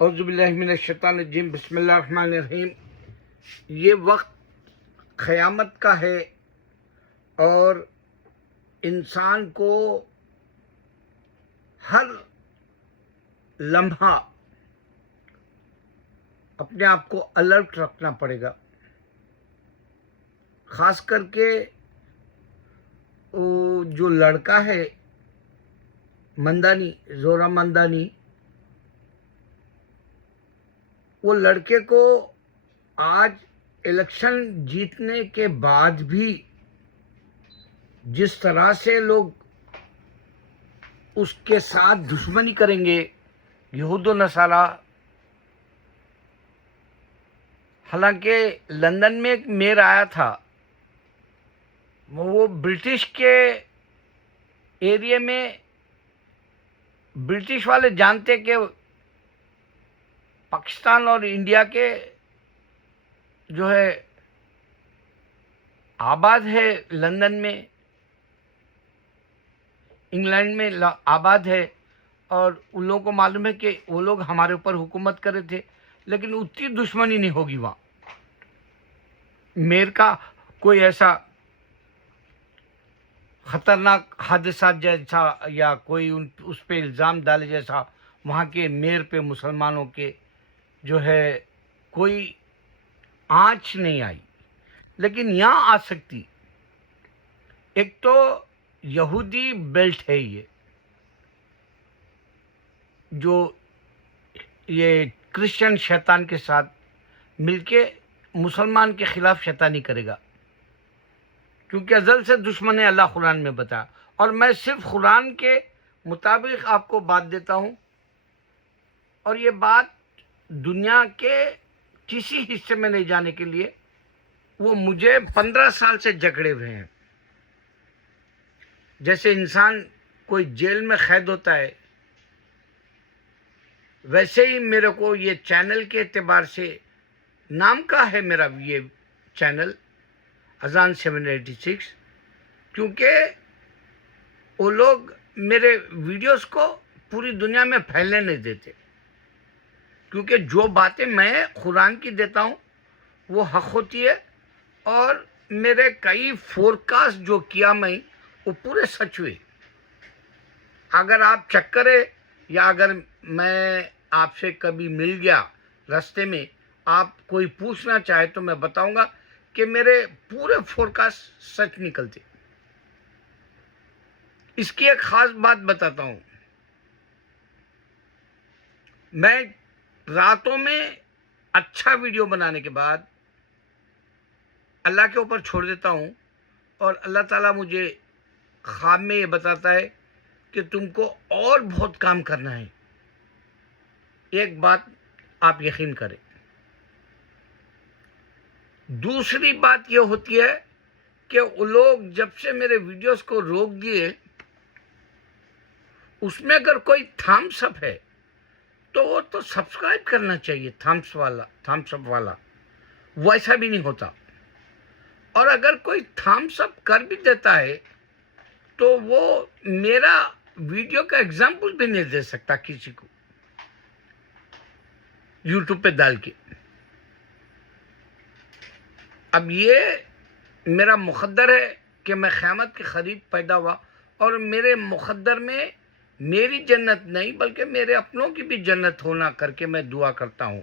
औज़ुबिल्लाहिमिनश्शैतानिर्रजीम बिस्मिल्लाहिर्रहमानिर्रहीम। ये वक्त क़यामत का है और इंसान को हर लम्हा अपने आप को अलर्ट रखना पड़ेगा। ख़ास करके वो जो लड़का है मंदानी, ज़ोरा मंदानी, वो लड़के को आज इलेक्शन जीतने के बाद भी जिस तरह से लोग उसके साथ दुश्मनी करेंगे, यहूद व नसारा। हालांकि लंदन में एक मेयर आया था, वो ब्रिटिश के एरिया में ब्रिटिश वाले जानते कि पाकिस्तान और इंडिया के जो है आबाद है, लंदन में, इंग्लैंड में आबाद है, और उन लोगों को मालूम है कि वो लोग हमारे ऊपर हुकूमत कर रहे थे, लेकिन उतनी दुश्मनी नहीं होगी वहाँ। मेयर का कोई ऐसा ख़तरनाक हादसा जैसा या कोई उस पर इल्ज़ाम डाले जैसा वहाँ के मेयर पे मुसलमानों के जो है कोई आँच नहीं आई, लेकिन यहाँ आ सकती। एक तो यहूदी बेल्ट है ये, जो ये क्रिश्चियन शैतान के साथ मिलके मुसलमान के ख़िलाफ़ शैतानी करेगा, क्योंकि अज़ल से दुश्मन है, अल्लाह कुरान में बताया। और मैं सिर्फ कुरान के मुताबिक आपको बात देता हूँ, और ये बात दुनिया के किसी हिस्से में नहीं जाने के लिए वो मुझे 15 साल से जकड़े हुए हैं। जैसे इंसान कोई जेल में कैद होता है, वैसे ही मेरे को ये चैनल के एतबार से, नाम का है मेरा ये चैनल अजान 786, क्योंकि वो लोग मेरे वीडियोस को पूरी दुनिया में फैलने नहीं देते, क्योंकि जो बातें मैं कुरान की देता हूँ वो हक होती है, और मेरे कई फोरकास्ट जो किया मैं वो पूरे सच हुए। अगर आप चेक करें, या अगर मैं आपसे कभी मिल गया रास्ते में, आप कोई पूछना चाहे तो मैं बताऊंगा कि मेरे पूरे फोरकास्ट सच निकलते। इसकी एक ख़ास बात बताता हूँ, मैं रातों में अच्छा वीडियो बनाने के बाद अल्लाह के ऊपर छोड़ देता हूँ, और अल्लाह ताला मुझे ख्वाब में ये बताता है कि तुमको और बहुत काम करना है। एक बात आप यकीन करें। दूसरी बात ये होती है कि वो लोग जब से मेरे वीडियोस को रोक दिए, उसमें अगर कोई थम्स अप है तो वो तो सब्सक्राइब करना चाहिए, थम्स अप वाला, वैसा भी नहीं होता। और अगर कोई थम्स अप कर भी देता है तो वो मेरा वीडियो का एग्जाम्पल भी नहीं दे सकता किसी को यूट्यूब पे डाल के। अब ये मेरा मुक़द्दर है कि मैं क़यामत के करीब पैदा हुआ, और मेरे मुक़द्दर में मेरी जन्नत नहीं बल्कि मेरे अपनों की भी जन्नत होना करके मैं दुआ करता हूँ,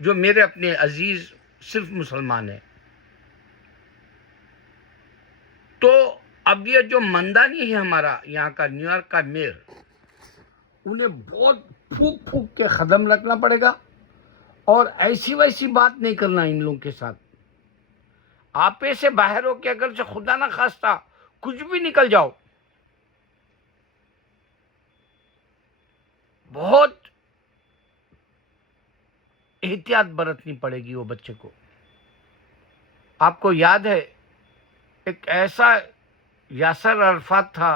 जो मेरे अपने अजीज़ सिर्फ मुसलमान हैं। तो अब ये जो मंदानी है हमारा यहाँ का, न्यूयॉर्क का मेयर, उन्हें बहुत फूक फूक के कदम रखना पड़ेगा, और ऐसी वैसी बात नहीं करना इन लोगों के साथ। आप से बाहर हो के अगर से खुदा ना खास्ता कुछ भी निकल जाओ, बहुत एहतियात बरतनी पड़ेगी वो बच्चे को। आपको याद है एक ऐसा यासर अरफात था,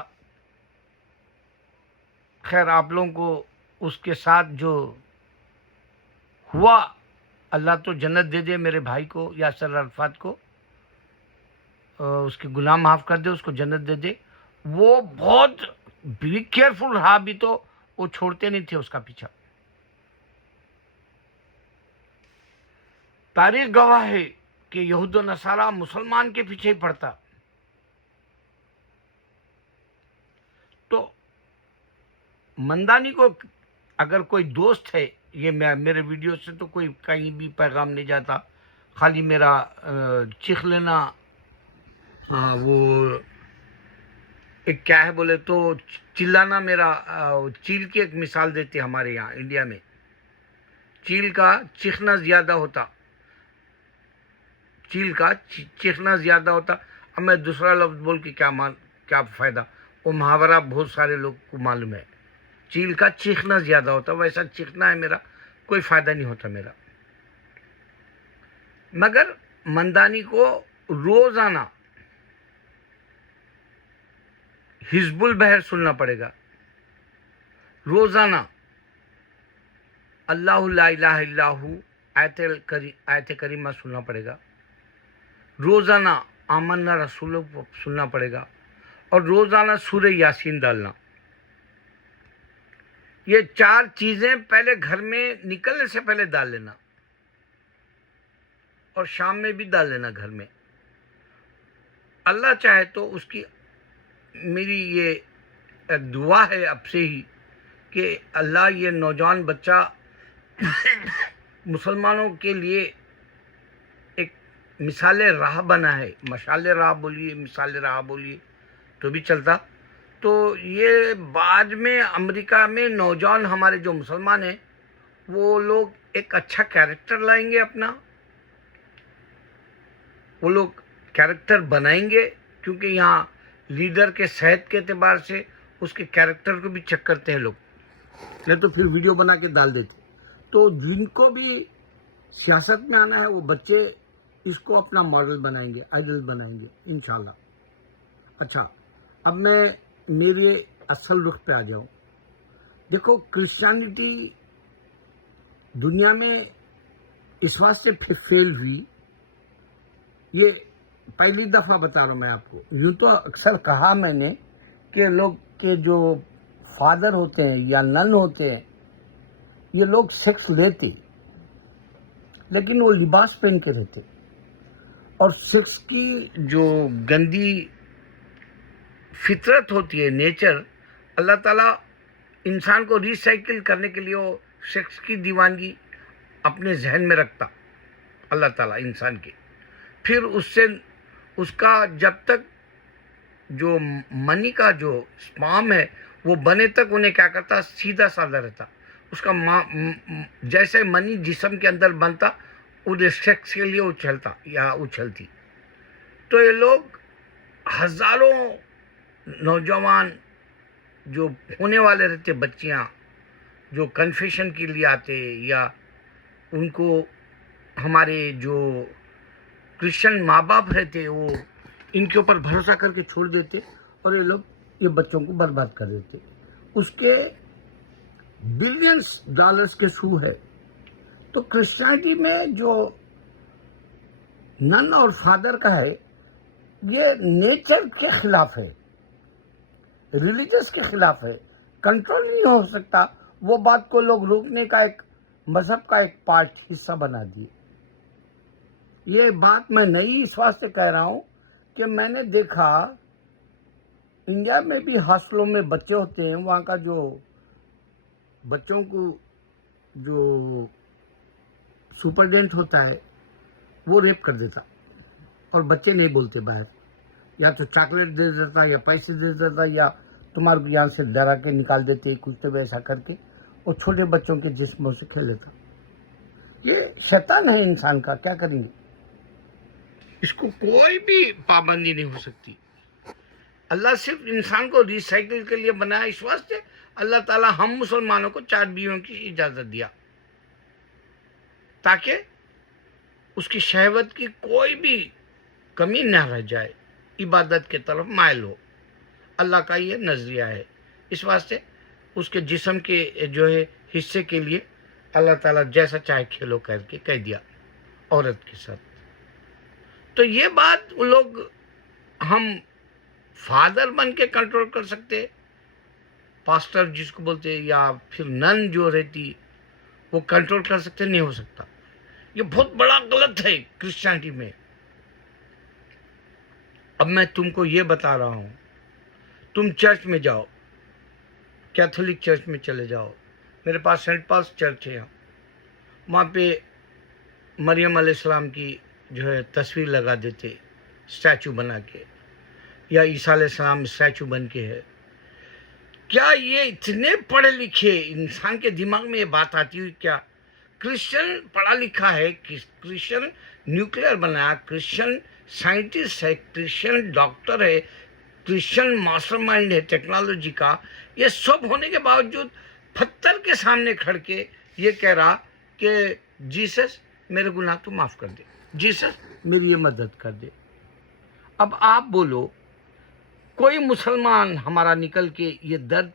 खैर आप लोगों को उसके साथ जो हुआ, अल्लाह तो जन्नत दे दे मेरे भाई को, यासर अरफात को, उसके गुनाह माफ़ कर दे, उसको जन्नत दे दे। वो बहुत बी केयरफुल रहा भी, तो वो छोड़ते नहीं थे उसका पीछा। तारीख गवाह है कि यहूद व नसारा मुसलमान के पीछे ही पड़ता। तो मंदानी को अगर कोई दोस्त है, ये मेरे वीडियो से तो कोई कहीं भी पैगाम नहीं जाता, खाली मेरा चीख लेना, हाँ वो एक क्या है बोले तो चिल्लाना, मेरा चील की एक मिसाल देते हमारे यहाँ इंडिया में, चील का चीखना ज़्यादा होता, चील का चीखना ज़्यादा होता। अब मैं दूसरा लफ्ज़ बोल के क्या फ़ायदा, वो मुहावरा बहुत सारे लोग को मालूम है, चील का चीखना ज़्यादा होता, वैसा चीखना है मेरा, कोई फ़ायदा नहीं होता मेरा। मगर मंदानी को रोज़ाना हिज़्बुल बहर सुनना पड़ेगा, रोज़ाना अल्लाहु ला इलाहा इल्लहू आयत करीमा सुनना पड़ेगा, रोज़ाना आमन्ना रसूल सुनना पड़ेगा, और रोज़ाना सूरह यासीन डालना। ये 4 चीज़ें पहले घर में निकलने से पहले डाल लेना, और शाम में भी डाल लेना घर में। अल्लाह चाहे तो उसकी, मेरी ये दुआ है अब से ही कि अल्लाह ये नौजवान बच्चा मुसलमानों के लिए एक मिसाल राह बना है, मशाल राह बोलिए, मिसाल राह बोलिए तो भी चलता। तो ये बाद में अमेरिका में नौजवान हमारे जो मुसलमान हैं वो लोग एक अच्छा कैरेक्टर लाएंगे अपना, वो लोग कैरेक्टर बनाएंगे, क्योंकि यहाँ लीडर के सेहत के एतबार से उसके कैरेक्टर को भी चेक करते हैं लोग, नहीं तो फिर वीडियो बना के डाल देते। तो जिनको भी सियासत में आना है वो बच्चे इसको अपना मॉडल बनाएंगे, आइडल बनाएंगे इंशाल्लाह। अच्छा, अब मैं मेरे असल रुख पे आ जाऊँ। देखो, क्रिश्चियनिटी दुनिया में इस वास्ते फेल हुई, ये पहली दफ़ा बता रहा हूँ मैं आपको। यूँ तो अक्सर कहा मैंने कि लोग के जो फादर होते हैं या नन होते हैं, ये लोग सेक्स लेते लेकिन वो लिबास पहन के रहते, और सेक्स की जो गंदी फितरत होती है, नेचर, अल्लाह ताला इंसान को रिसाइकिल करने के लिए वो सेक्स की दीवानगी अपने जहन में रखता अल्लाह ताला इंसान के। फिर उससे उसका जब तक जो मनी का जो स्पर्म है वो बने तक उन्हें क्या करता, सीधा साधा रहता। उसका जैसे मनी जिस्म के अंदर बनता, उन्हें सेक्स के लिए उछलता या उछलती। तो ये लोग हज़ारों नौजवान जो होने वाले रहते, बच्चियां जो कन्फेशन के लिए आते, या उनको हमारे जो क्रिश्चियन माँ बाप रहते वो इनके ऊपर भरोसा करके छोड़ देते, और ये लोग ये बच्चों को बर्बाद कर देते। उसके बिलियंस डॉलर्स के सू है। तो क्रिश्चियनिटी में जो नन और फादर का है, ये नेचर के खिलाफ है, रिलीजियस के खिलाफ है, कंट्रोल नहीं हो सकता। वो बात को लोग रोकने का एक मजहब का एक पार्ट, हिस्सा बना दिए। ये बात मैं नहीं इस वास्ते कह रहा हूँ कि मैंने देखा इंडिया में भी हॉस्टलों में बच्चे होते हैं, वहाँ का जो बच्चों को जो सुपरडेंट होता है वो रेप कर देता, और बच्चे नहीं बोलते बाहर, या तो चॉकलेट दे देता, या पैसे दे देता, या तुम्हारे को यहाँ से डरा के निकाल देते, कुछ तो वैसा करके, और छोटे बच्चों के जिस्मों से खेल देता। ये शैतान है इंसान का, क्या करेंगे, इसको कोई भी पाबंदी नहीं हो सकती। अल्लाह सिर्फ इंसान को रिसाइकिल के लिए बनाया। इस वास्ते अल्लाह ताला हम मुसलमानों को 4 बीवियों की इजाज़त दिया, ताकि उसकी शहवत की कोई भी कमी ना रह जाए, इबादत के तरफ माइल हो। अल्लाह का ये नज़रिया है। इस वास्ते उसके जिस्म के जो है हिस्से के लिए अल्लाह ताला जैसा चाहे खेलो करके कह दिया औरत के साथ। तो ये बात वो लोग हम फादर बन के कंट्रोल कर सकते, पास्टर जिसको बोलते, या फिर नन जो रहती वो कंट्रोल कर सकते, नहीं हो सकता। ये बहुत बड़ा गलत है क्रिश्चियनिटी में। अब मैं तुमको ये बता रहा हूं, तुम चर्च में जाओ, कैथोलिक चर्च में चले जाओ। मेरे पास सेंट पॉल्स चर्च है, वहाँ पे मरियम अलैहिस्सलाम की जो है तस्वीर लगा देते स्टैचू बना के, या ईसा अलैहिस्सलाम स्टैचू बन के है। क्या ये इतने पढ़े लिखे इंसान के दिमाग में ये बात आती हुई क्या? क्रिश्चियन पढ़ा लिखा है, क्रिश्चियन न्यूक्लियर बनाया, क्रिश्चियन साइंटिस्ट है, क्रिश्चियन डॉक्टर है, क्रिश्चियन मास्टरमाइंड है टेक्नोलॉजी का। ये सब होने के बावजूद पत्थर के सामने खड़ के ये कह रहा कि जीसस मेरे गुनाह तो माफ़ कर दे, जीसस मेरी ये मदद कर दे। अब आप बोलो, कोई मुसलमान हमारा निकल के ये दर्द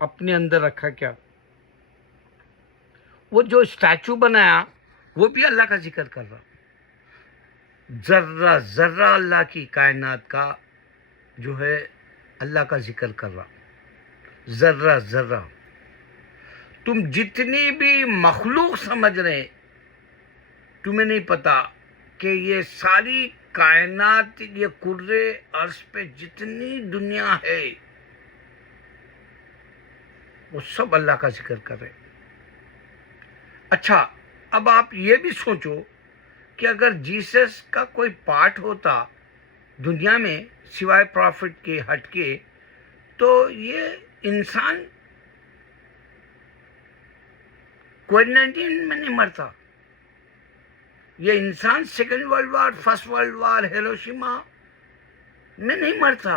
अपने अंदर रखा क्या? वो जो स्टैचू बनाया वो भी अल्लाह का जिक्र कर रहा, जर्रा जर्रा अल्लाह की कायनात का जो है अल्लाह का जिक्र कर रहा, जर्रा जर्रा। तुम जितनी भी मखलूक समझ रहे, तुम्हें नहीं पता कि ये सारी कायनात, ये कुर्रे अर्श पे जितनी दुनिया है वो सब अल्लाह का जिक्र कर रहे। अच्छा, अब आप ये भी सोचो कि अगर जीसस का कोई पार्ट होता दुनिया में सिवाय प्रॉफिट के हटके, तो ये इंसान कोविड-19 में नहीं मरता। ये इंसान second world war, first world war, Hiroshima में नहीं मरता।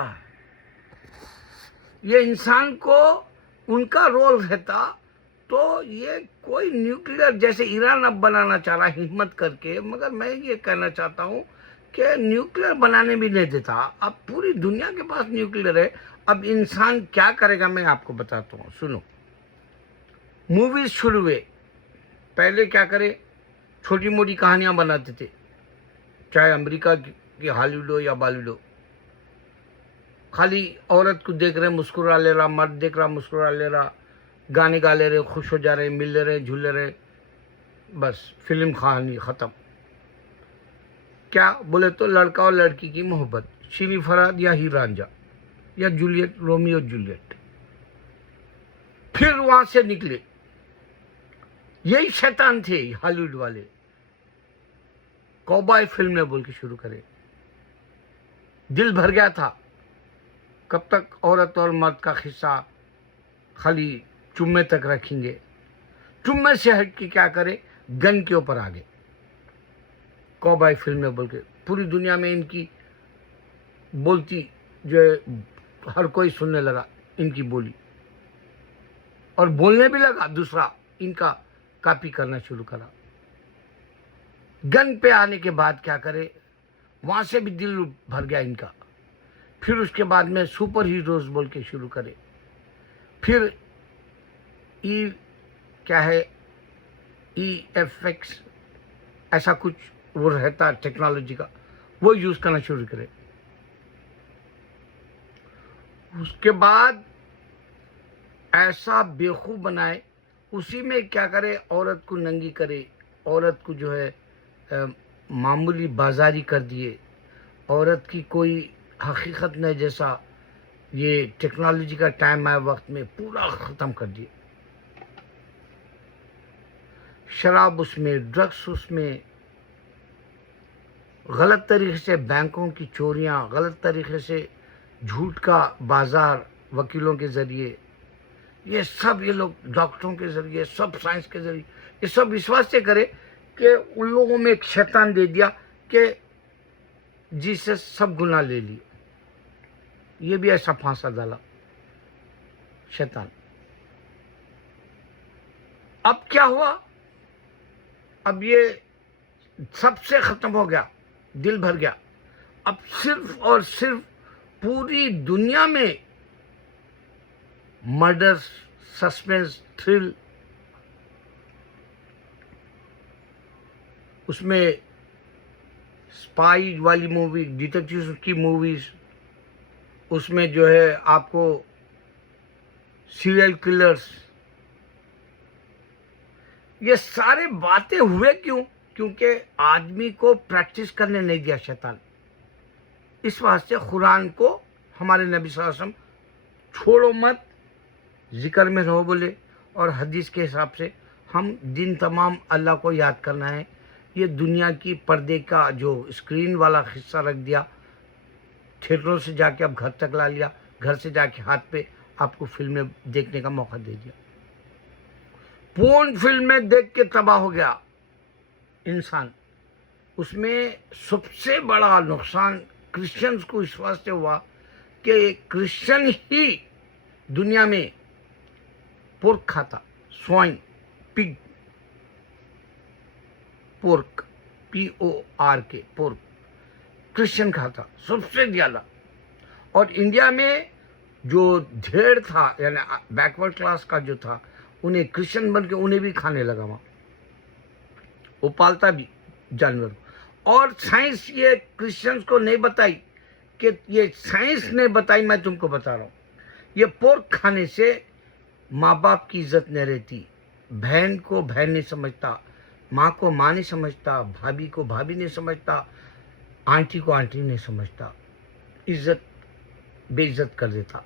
ये इंसान को उनका रोल रहता तो ये कोई न्यूक्लियर, जैसे ईरान अब बनाना चाह रहा हिम्मत करके, मगर मैं ये कहना चाहता हूँ कि न्यूक्लियर बनाने भी नहीं देता। अब पूरी दुनिया के पास न्यूक्लियर है। अब इंसान क्या करेगा मैं आपको बताता हूँ, सुनो। मूवीज शुरू हुए, पहले क्या करे, छोटी मोटी कहानियाँ बनाते थे, चाहे अमेरिका की हॉलीवुड हो या बॉलीवुड हो। खाली औरत को देख रहे मुस्कुरा ले रहा, मर्द देख रहा मुस्कुरा ले रहा, गाने गा ले रहे, खुश हो जा रहे, मिल ले रहे, झूल ले रहे, बस फिल्म कहानी ख़त्म। क्या बोले तो लड़का और लड़की की मोहब्बत, श्री फरहाद या हीर रांझा या जूलियट, रोमियो जूलियट। फिर वहां से निकले, यही शैतान थे हॉलीवुड वाले, कौबॉय फिल्में बोल के शुरू करे। दिल भर गया था, कब तक औरत और मर्द का हिस्सा खाली चुम्मे तक रखेंगे। चुम्मे से हट के क्या करे, गन के ऊपर आ गए। कौबॉय फिल्में बोल के पूरी दुनिया में इनकी बोलती जो है हर कोई सुनने लगा इनकी बोली, और बोलने भी लगा, दूसरा इनका कॉपी करना शुरू करा। गन पे आने के बाद क्या करे, वहां से भी दिल भर गया इनका। फिर उसके बाद में सुपर हीरोज बोल के शुरू करे। फिर क्या है, EFX ऐसा कुछ वो रहता टेक्नोलॉजी का, वो यूज करना शुरू करे। उसके बाद ऐसा बेवकूफ बनाए, उसी में क्या करे, औरत को नंगी करे, औरत को जो है मामूली बाजारी कर दिए, औरत की कोई हकीकत नहीं जैसा ये टेक्नोलॉजी का टाइम आया वक्त में पूरा ख़त्म कर दिए। शराब उसमें, ड्रग्स उसमें, गलत तरीके से बैंकों की चोरियां, गलत तरीके से झूठ का बाजार वकीलों के ज़रिए, ये सब ये लोग डॉक्टरों के ज़रिए, सब साइंस के ज़रिए, ये सब विश्वास से करे कि उन लोगों में एक शैतान दे दिया कि जीसस सब गुनाह ले लिए। ये भी ऐसा फांसा डाला शैतान। अब क्या हुआ, अब ये सबसे ख़त्म हो गया, दिल भर गया। अब सिर्फ और सिर्फ पूरी दुनिया में मर्डर, सस्पेंस, थ्रिल, उसमें स्पाई वाली मूवी, डिटेक्टिव की मूवीज, उसमें जो है आपको सीरियल किलर्स, ये सारे बातें हुए क्यों? क्योंकि आदमी को प्रैक्टिस करने नहीं दिया शैतान। इस वास्ते कुरान को हमारे नबी सल्लल्लाहु अलैहि वसल्लम छोड़ो मत, जिक्र में रहो बोले, और हदीस के हिसाब से हम दिन तमाम अल्लाह को याद करना है। ये दुनिया की पर्दे का जो स्क्रीन वाला हिस्सा रख दिया, थिएटरों से जाके अब घर तक ला लिया, घर से जाके हाथ पे आपको फिल्में देखने का मौका दे दिया। पूर्ण फिल्में देख के तबाह हो गया इंसान। उसमें सबसे बड़ा नुकसान क्रिश्चियंस को इस वास्ते हुआ कि क्रिश्चियन ही दुनिया में पोर्क खाता, swine, pig, pork, PORK, pork Christian खाता सबसे ज्यादा। और इंडिया में जो धेड़ था, यानी बैकवर्ड क्लास का जो था, उन्हें क्रिश्चियन बन के उन्हें भी खाने लगा वहाँ। वो पालता भी जानवर। और साइंस ये क्रिश्चियंस को नहीं बताई, कि ये साइंस ने बताई, मैं तुमको बता रहा हूँ। ये पोर्क खाने से माँ बाप की इज्जत नहीं रहती, बहन को बहन नहीं समझता, माँ को माँ नहीं समझता, भाभी को भाभी नहीं समझता, आंटी को आंटी नहीं समझता, इज्जत बेइज्जत कर देता,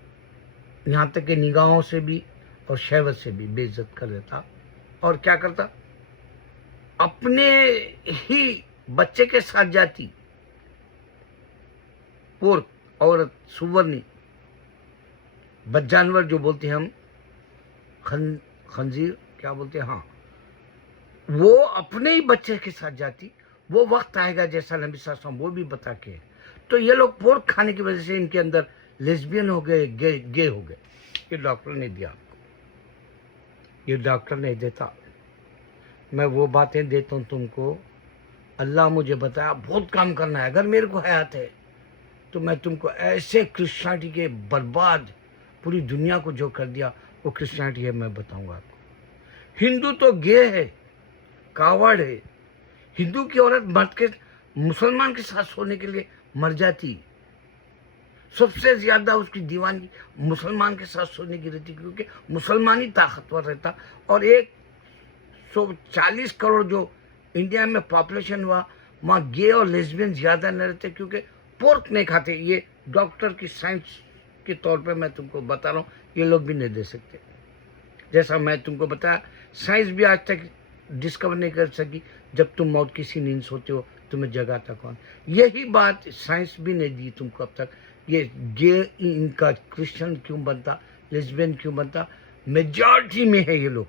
यहाँ तक कि निगाहों से भी और शहवत से भी बेइज्जत कर देता। और क्या करता, अपने ही बच्चे के साथ जाती पोर्क, औरत, सुवरनी, जानवर जो बोलते हैं हम, खंजीर क्या बोलते हैं, हाँ, वो अपने ही बच्चे के साथ जाती। वो वक्त आएगा जैसा नबी सल्लल्लाहु अलैहि वसल्लम वो भी बता के। तो ये लोग पोर्क खाने की वजह से इनके अंदर लेस्बियन हो गए, गे हो गए। ये डॉक्टर ने दिया आपको, ये डॉक्टर नहीं देता। मैं वो बातें देता हूँ तुमको, अल्लाह मुझे बताया बहुत काम करना है। अगर मेरे को हयात है तो मैं तुमको ऐसे क्रिश्चियनिटी के बर्बाद पूरी दुनिया को जो कर दिया वो क्रिश्चियनिटी है, मैं बताऊंगा आपको। हिंदू तो गे है, कावड़ है। हिंदू की औरत मर्द के मुसलमान के साथ सोने के लिए मर जाती। सबसे ज्यादा उसकी दीवानी मुसलमान के साथ सोने की रहती, क्योंकि मुसलमान ही ताकतवर रहता। और 140 करोड़ जो इंडिया में पॉपुलेशन हुआ, वहाँ गे और लेस्बियन ज्यादा नहीं रहते, क्योंकि पोर्क नहीं खाते। ये डॉक्टर की साइंस के तौर पे मैं तुमको बता रहा हूँ, ये लोग भी नहीं दे सकते। जैसा मैं तुमको बताया, साइंस भी आज तक डिस्कवर नहीं कर सकी। जब तुम मौत की सी नींद सोते हो, तुम्हें जगाता कौन? यही बात साइंस भी नहीं दी तुमको अब तक। ये गे इनका क्रिश्चियन क्यों बनता, लेस्बियन क्यों बनता, मेजॉरिटी में है ये लोग।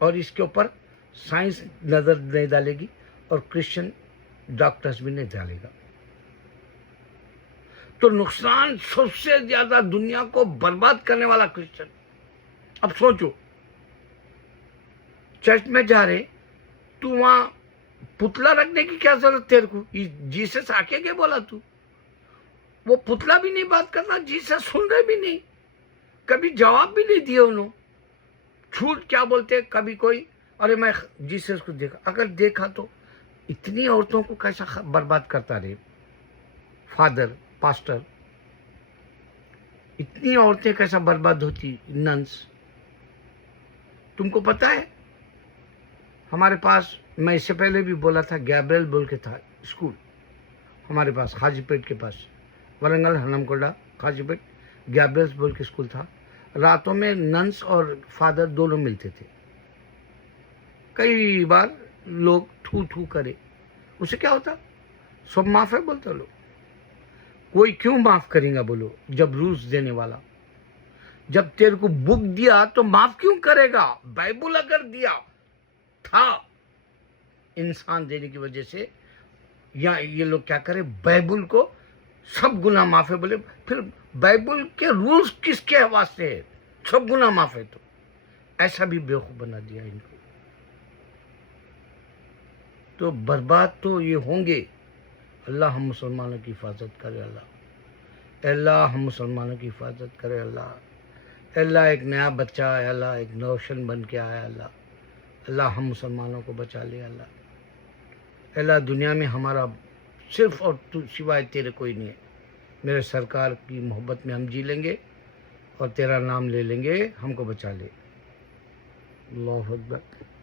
और इसके ऊपर साइंस नजर नहीं डालेगी और क्रिश्चियन डॉक्टर्स भी नहीं डालेगा। तो नुकसान सबसे ज्यादा दुनिया को बर्बाद करने वाला क्रिश्चियन। अब सोचो, चर्च में जा रहे, तू वहां पुतला रखने की क्या जरूरत तेरे को? जीसस आके क्या बोला तू? वो पुतला भी नहीं बात करता, जीसस सुन रहे भी नहीं, कभी जवाब भी नहीं दिए उन्होंने। झूठ क्या बोलते, कभी कोई अरे मैं जीसस को देखा, अगर देखा तो इतनी औरतों को कैसा बर्बाद करता रहे फादर, पास्टर, इतनी औरतें कैसा बर्बाद होती, नन्स। तुमको पता है हमारे पास, मैं इससे पहले भी बोला था, गैब्रियल बोल के था स्कूल हमारे पास, हाजीपेट के पास, वरंगल हनमकोड़ा हाजीपेट, गैब्रियल बोल के स्कूल था। रातों में नन्स और फादर दोनों मिलते थे। कई बार लोग थू थू करे, उसे क्या होता, सब माफ है बोलते लोग। कोई क्यों माफ करेगा बोलो, जब रूल्स देने वाला, जब तेरे को बुक दिया तो माफ क्यों करेगा? बाइबल अगर दिया था इंसान देने की वजह से, या ये लोग क्या करे, बाइबल को सब गुनाह माफ है बोले, फिर बाइबल के रूल्स किसके वास्ते है? सब गुनाह माफ है तो ऐसा भी बेवकूफ बना दिया इनको। तो बर्बाद तो ये होंगे। अल्लाह हम मुसलमानों की हिफाजत करे, अल्लाह हम मुसलमानों की हिफाजत करे। अल्लाह एक नया बच्चा है, अल्लाह एक नौशन बन के आया, अल्लाह हम मुसलमानों को बचा ले। अल्लाह दुनिया में हमारा सिर्फ और तू सिवाय तेरे कोई नहीं है। मेरे सरकार की मोहब्बत में हम जी लेंगे और तेरा नाम ले लेंगे, हमको बचा ले। अल्लाह अकबर।